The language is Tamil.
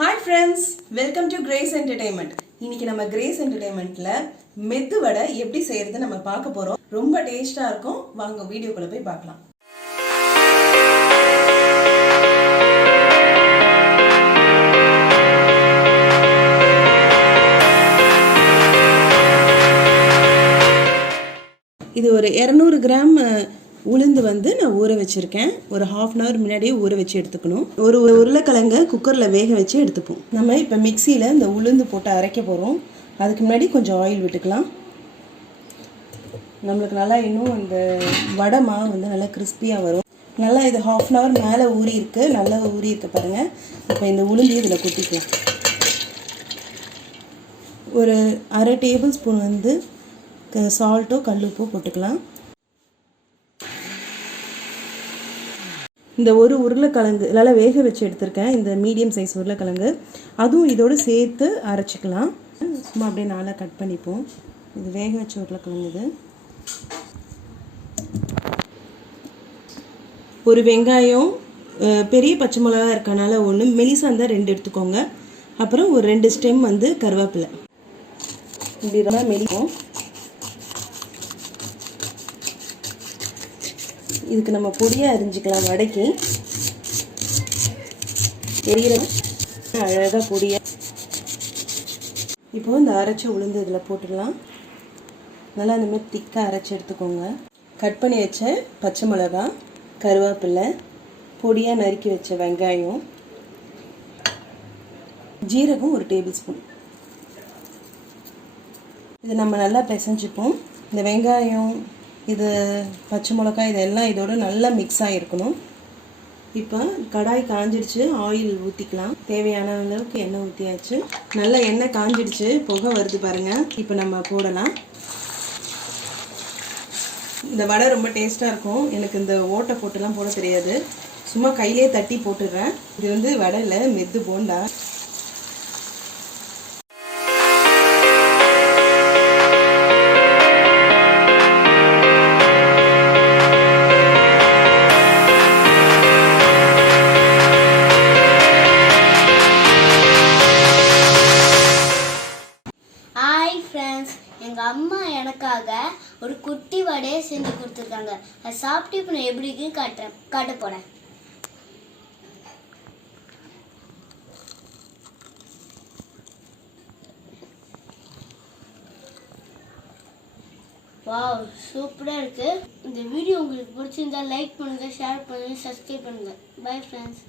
Hi friends, welcome to Grace Entertainment. இன்னைக்கு நம்ம Grace Entertainmentல மெத்து வடை எப்படி செய்யறது நம்ம பார்க்க போறோம். ரொம்ப டேஸ்டா இருக்கும். வாங்க வீடியோக்குள்ள போய் பார்க்கலாம். இது ஒரு 200 கிராம் உளுந்து வந்து நான் ஊற வச்சிருக்கேன். ஒரு ½ hour முன்னாடியே ஊற வச்சு எடுத்துக்கணும். ஒரு உருளைக்கிழங்க குக்கரில் வேக வச்சு எடுத்துப்போம். நம்ம இப்போ மிக்சியில் இந்த உளுந்து போட்டு அரைக்க போகிறோம். அதுக்கு முன்னாடி கொஞ்சம் ஆயில் விட்டுக்கலாம். நம்மளுக்கு நல்லா இன்னும் அந்த வடை மாவு வந்து நல்லா கிறிஸ்பியாக வரும். நல்லா இது ½ hour மேலே ஊறி இருக்கு, நல்லா ஊறி இருக்கு பாருங்கள். இப்போ இந்த உளுந்து இதில் கொட்டிக்கலாம். ஒரு ½ டேபிள் ஸ்பூன் வந்து சால்ட்டோ கல்லுப்போ போட்டுக்கலாம். இந்த ஒரு உருளைக்கிழங்கு நல்லா வேக வச்சு எடுத்திருக்கேன். இந்த மீடியம் சைஸ் உருளைக்கிழங்கு அதுவும் இதோடு சேர்த்து அரைச்சிக்கலாம். சும்மா அப்படியே நாளாக கட் பண்ணிப்போம். இது வேக வச்ச உருளைக்கிழங்கு. இது ஒரு வெங்காயம், பெரிய பச்சை மிளகா இருக்கனால ஒன்று, மெலிசா இருந்தால் 2 எடுத்துக்கோங்க. அப்புறம் ஒரு 2 ஸ்டெம் வந்து கருவேப்பிலை. இப்படி ரொம்ப மெலிக்கும். இதுக்கு நம்ம பொடியாக அரிஞ்சிக்கலாம். வடைக்கு எரியிற அழகாக பொடியாக. இப்போது இந்த அரைச்ச உளுந்து இதில் போட்டுடலாம். நல்லா அந்த மாதிரி திக்காக அரைச்சி எடுத்துக்கோங்க. கட் பண்ணி வச்ச பச்சை மிளகா, கருவேப்பிலை, பொடியாக நறுக்கி வச்ச வெங்காயம், ஜீரகம் ஒரு டேபிள் ஸ்பூன். இது நம்ம நல்லா பிசைஞ்சுப்போம். இந்த வெங்காயம், இது பச்சை மிளகாய், இதெல்லாம் இதோட நல்லா மிக்ஸ் ஆகிருக்கணும். இப்போ கடாய் காஞ்சிடுச்சு, ஆயில் ஊற்றிக்கலாம். தேவையான அளவுக்கு எண்ணெய் ஊற்றியாச்சு. நல்லா எண்ணெய் காஞ்சிடுச்சு, புகை வருது பாருங்கள். இப்போ நம்ம போடலாம். இந்த வடை ரொம்ப டேஸ்ட்டாக இருக்கும். எனக்கு இந்த ஓட்டை போட்டுலாம் போட தெரியாது, சும்மா கையிலே தட்டி போட்டுடுறேன். இது வந்து வடையில் மெத்து போண்டா. எங்கள் அம்மா எனக்காக ஒரு குட்டி வடையை செஞ்சு கொடுத்துருக்காங்க. அதை சாப்பிட்டு இப்போ நான் எப்படி இருக்குன்னு காட்ட போகிறேன். வாவ், சூப்பராக இருக்குது. இந்த வீடியோ உங்களுக்கு பிடிச்சிருந்தா லைக் பண்ணுங்கள், ஷேர் பண்ணுங்கள், சப்ஸ்கிரைப் பண்ணுங்கள். Bye friends.